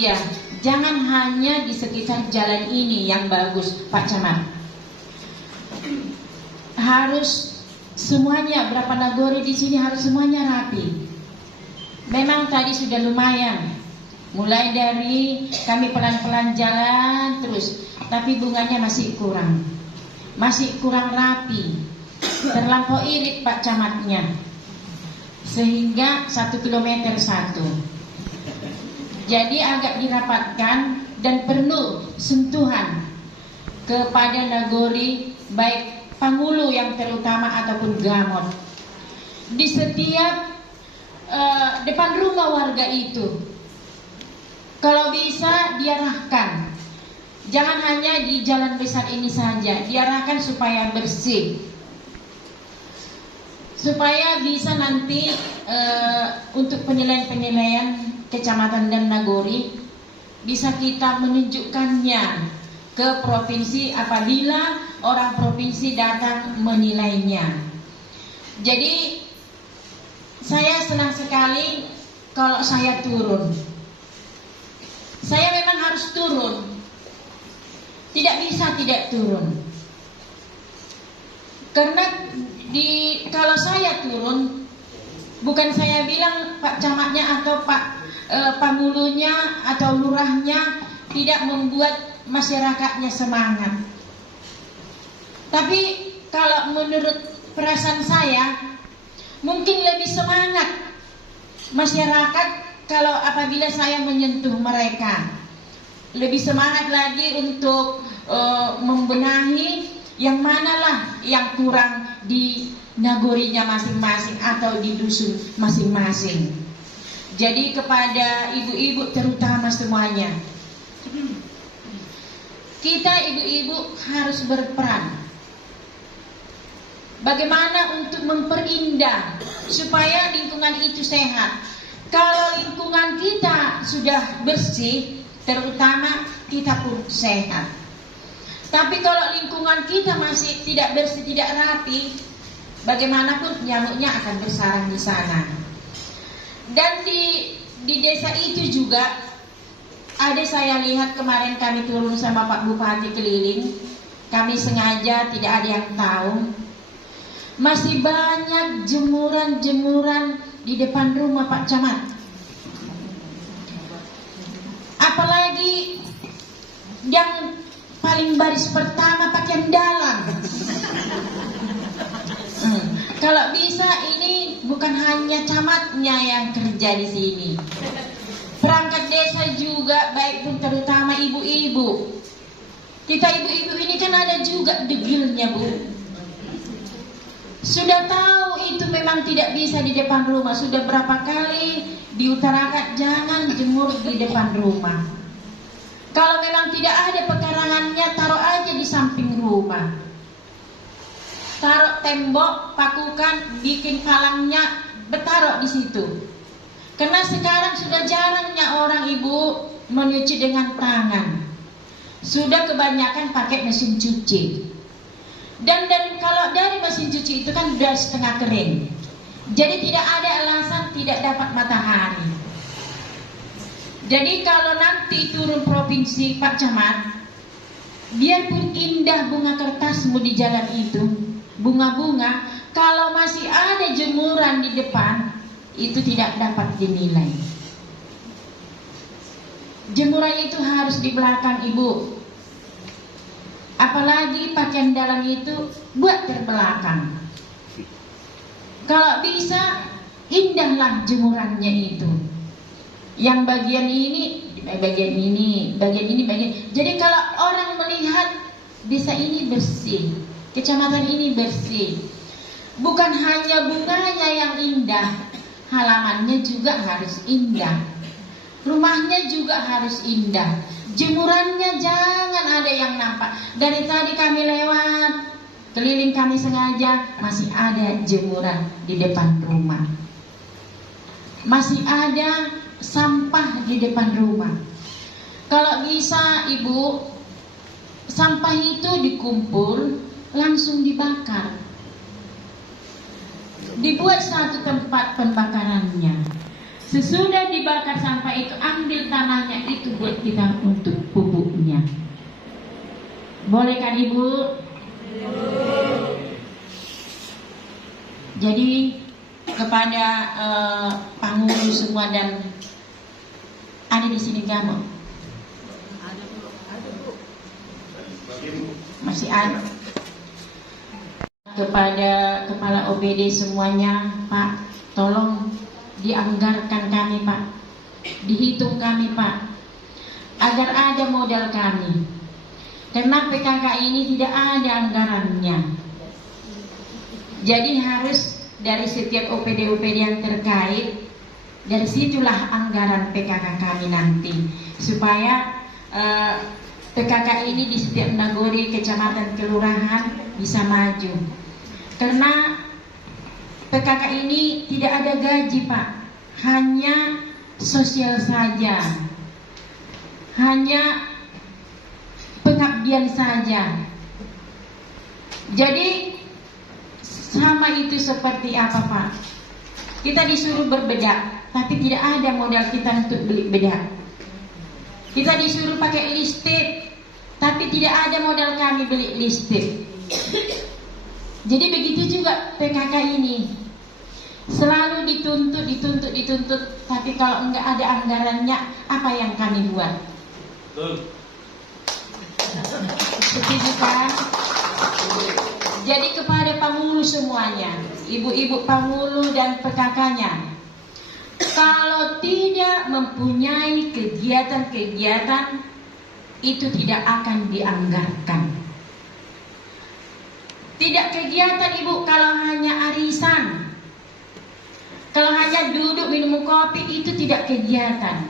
ya, jangan hanya di sekitar jalan ini yang bagus, Pak Camat. Harus semuanya, berapa nagori di sini harus semuanya rapi. Memang tadi sudah lumayan, mulai dari kami pelan-pelan jalan terus, tapi bunganya masih kurang rapi, terlampau irit Pak Camatnya, sehingga 1 kilometer 1. Jadi agak dirapatkan dan perlu sentuhan kepada nagori, baik Pangulu yang terutama ataupun Gamot. Di setiap depan rumah warga itu, kalau bisa diarahkan, jangan hanya di jalan besar ini saja, diarahkan supaya bersih, supaya bisa nanti untuk penilaian kecamatan dan nagori bisa kita menunjukkannya ke provinsi apabila orang provinsi datang menilainya. Jadi saya senang sekali kalau saya turun. Saya memang harus turun, tidak bisa tidak turun. Karena kalau saya turun, bukan saya bilang Pak Camatnya atau Pak Pangulunya atau Lurahnya tidak membuat masyarakatnya semangat. Tapi kalau menurut perasaan saya, mungkin lebih semangat masyarakat kalau apabila saya menyentuh mereka. Lebih semangat lagi untuk membenahi yang manalah yang kurang di nagorinya masing-masing atau di dusun masing-masing. Jadi kepada ibu-ibu terutama semuanya, kita ibu-ibu harus berperan. Bagaimana untuk memperindah supaya lingkungan itu sehat. Kalau lingkungan kita sudah bersih, terutama kita pun sehat. Tapi kalau lingkungan kita masih tidak bersih, tidak rapi, bagaimanapun nyamuknya akan bersarang di sana. Dan di desa itu juga ada, saya lihat kemarin kami turun sama Pak Bupati keliling, kami sengaja tidak ada yang tahu, masih banyak jemuran-jemuran di depan rumah Pak Camat. Apalagi yang paling baris pertama pakaian dalam. Kalau bisa ini bukan hanya camatnya yang kerja di sini, perangkat desa juga, baik pun terutama ibu-ibu. Kita ibu-ibu ini kan ada juga degilnya, Bu. Sudah tahu itu memang tidak bisa di depan rumah. Sudah berapa kali diutarakan jangan jemur di depan rumah. Kalau memang tidak ada pekarangannya, taruh aja di samping rumah. Taruh tembok, pakukan, bikin palangnya, bertaruh di situ. Karena sekarang sudah jarangnya orang ibu menyuci dengan tangan. Sudah kebanyakan pakai mesin cuci. Dan kalau dari mesin cuci itu kan sudah setengah kering. Jadi tidak ada alasan tidak dapat matahari. Jadi kalau nanti turun provinsi Pak Camat, biarpun indah bunga kertasmu di jalan itu, bunga-bunga, kalau masih ada jemuran di depan, itu tidak dapat dinilai. Jemuran itu harus di belakang, Ibu. Apalagi pakaian dalam itu buat terbelakang. Kalau bisa, indahlah jemurannya itu. Yang bagian ini. Jadi kalau orang melihat desa ini bersih, kecamatan ini bersih, bukan hanya bunganya yang indah, halamannya juga harus indah, rumahnya juga harus indah, jemurannya jangan ada yang nampak. Dari tadi kami lewat, keliling kami sengaja, masih ada jemuran di depan rumah, masih ada sampah di depan rumah. Kalau bisa Ibu, sampah itu dikumpul langsung dibakar, dibuat satu tempat pembakarannya, Sesudah dibakar sampah itu, ambil tanahnya itu buat kita untuk pupuknya. Boleh kan Ibu? Jadi kepada pangulu semua dan ada di sini Gamo. Masih ada. Kepada kepala OPD semuanya, Pak, tolong dianggarkan kami Pak, dihitung kami Pak, agar ada modal kami. Karena PKK ini tidak ada anggarannya. Jadi harus dari setiap OPD-OPD yang terkait, dari situlah anggaran PKK kami nanti, supaya PKK ini di setiap nagori, kecamatan, kelurahan bisa maju. Karena PKK ini tidak ada gaji Pak, hanya sosial saja, hanya pengabdian saja. Jadi sama itu seperti apa Pak? Kita disuruh berbedak, tapi tidak ada modal kita untuk beli bedak. Kita disuruh pakai listrik, tapi tidak ada modal kami beli listrik. Jadi begitu juga PKK ini, selalu dituntut, tapi kalau enggak ada anggarannya, apa yang kami buat? Setuju kan? Jadi kepada pangulu semuanya, ibu-ibu pangulu dan PKK-nya, kalau tidak mempunyai kegiatan-kegiatan, itu tidak akan dianggarkan. Tidak kegiatan Ibu kalau hanya arisan, kalau hanya duduk minum kopi, itu tidak kegiatan.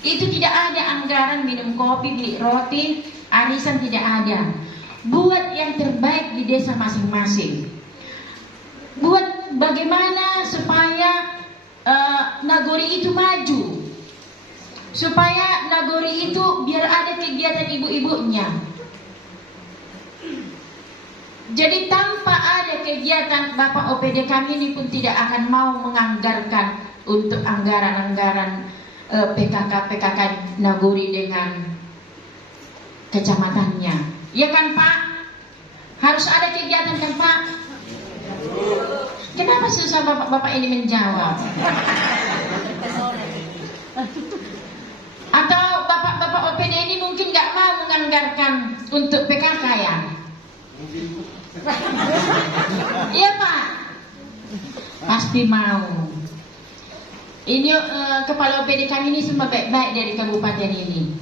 Itu tidak ada anggaran minum kopi, beli roti, arisan tidak ada. Buat yang terbaik di desa masing-masing. Buat bagaimana supaya nagori itu maju, supaya nagori itu biar ada kegiatan ibu-ibunya. Jadi tanpa ada kegiatan, Bapak OPD kami ini pun tidak akan mau menganggarkan untuk anggaran-anggaran PKK nagori dengan kecamatannya. Ya kan Pak? Harus ada kegiatan kan Pak? Kenapa susah Bapak ini menjawab? Atau Bapak OPD ini mungkin nggak mau menganggarkan untuk PKK ya? Iya Pak, pasti mau. Ini kepala OPD kami ini semua baik-baik dari kabupaten ini.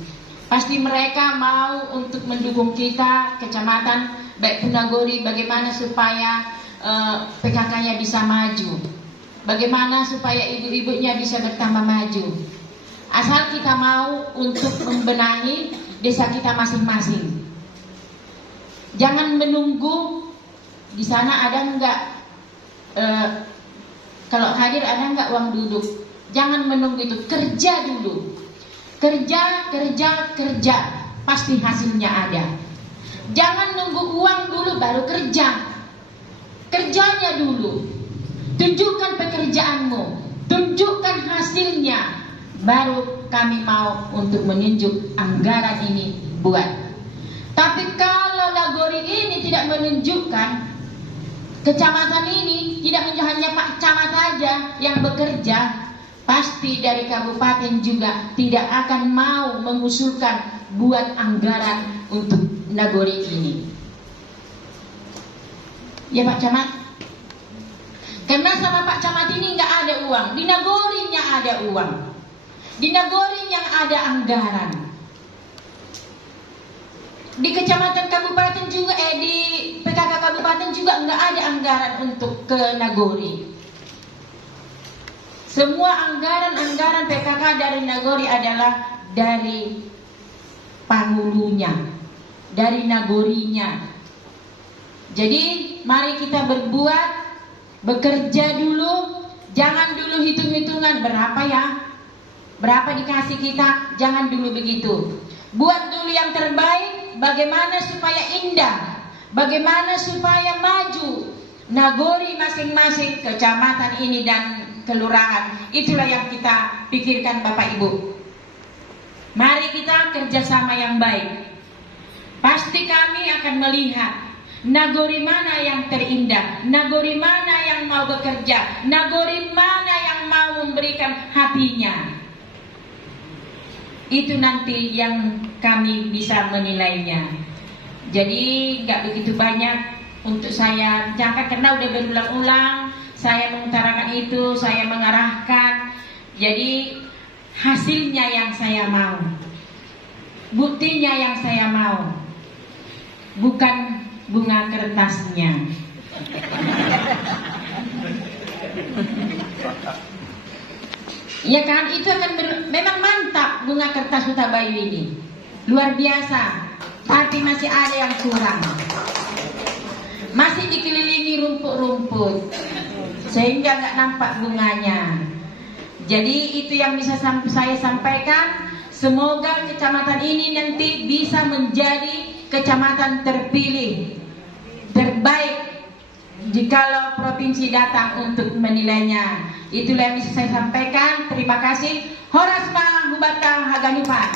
Pasti mereka mau untuk mendukung kita, kecamatan, baik Punagori, bagaimana supaya PKK-nya bisa maju, bagaimana supaya ibu-ibunya bisa bertambah maju. Asal kita mau untuk membenahi desa kita masing-masing. Jangan menunggu di sana ada enggak, kalau hadir ada enggak uang duduk. Jangan menunggu itu, kerja dulu. Kerja, pasti hasilnya ada. Jangan nunggu uang dulu baru kerja. Kerjanya dulu. Tunjukkan pekerjaanmu, tunjukkan hasilnya, baru kami mau untuk menunjuk anggaran ini buat. Tapi kalau nagori ini tidak menunjukkan, kecamatan ini tidak hanya Pak Camat aja yang bekerja, pasti dari kabupaten juga tidak akan mau mengusulkan buat anggaran untuk nagori ini. Ya Pak Camat? Karena sama Pak Camat ini nggak ada uang, di nagorinya ada uang, di nagorinya ada anggaran. Di kecamatan kabupaten juga, di PKK kabupaten juga nggak ada anggaran untuk ke nagori. Semua anggaran PKK dari nagori adalah dari pangulunya, dari nagorinya. Jadi mari kita berbuat, bekerja dulu, jangan dulu hitung-hitungan berapa ya, berapa dikasih kita, jangan dulu begitu. Buat dulu yang terbaik, bagaimana supaya indah, bagaimana supaya maju nagori masing-masing, kecamatan ini dan kelurahan. Itulah yang kita pikirkan Bapak Ibu. Mari kita kerjasama yang baik. Pasti kami akan melihat nagori mana yang terindah, nagori mana yang mau bekerja, nagori mana yang mau memberikan hatinya. Itu nanti yang kami bisa menilainya. Jadi nggak begitu banyak untuk saya jangka karena udah berulang-ulang saya mengutarakan itu, saya mengarahkan. Jadi hasilnya yang saya mau, buktinya yang saya mau, bukan bunga kertasnya. Ya kan, itu akan memang mantap bunga kertas Huta Bayu ini, luar biasa. Tapi masih ada yang kurang, masih dikelilingi rumput-rumput sehingga nggak nampak bunganya. Jadi itu yang bisa saya sampaikan. Semoga kecamatan ini nanti bisa menjadi kecamatan terpilih terbaik jikalau provinsi datang untuk menilainya. Itulah yang bisa saya sampaikan. Terima kasih. Horasma Hubata Haganupan.